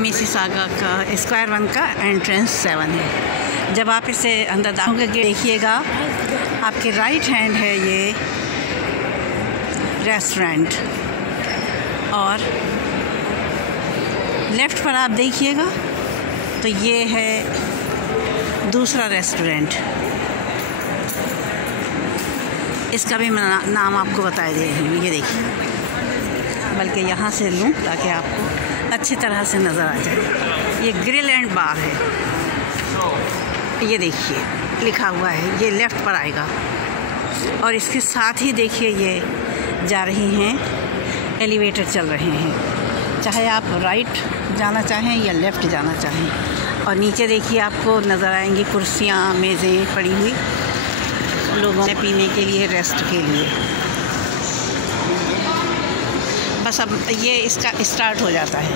Mississauga का square 1 का entrance 7 है। जब आप इसे अंदर दाखिल देखिएगा, आपके राइट हैंड है ये रेस्टोरेंट और लेफ़्ट पर आप देखिएगा तो ये है दूसरा रेस्टोरेंट। इसका भी मैं नाम आपको बता दे रही हूँ, ये देखिए, बल्कि यहाँ से लूँ ताकि आपको अच्छी तरह से नज़र आ जाए। ये ग्रिल एंड बार है, ये देखिए लिखा हुआ है, ये लेफ़्ट पर आएगा और इसके साथ ही देखिए ये जा रही हैं, एलिवेटर चल रहे हैं, चाहे आप राइट जाना चाहें या लेफ़्ट जाना चाहें। और नीचे देखिए आपको नज़र आएंगी कुर्सियाँ मेज़ें पड़ी हुई लोगों ने पीने के लिए, रेस्ट के लिए। बस अब ये इसका स्टार्ट हो जाता है।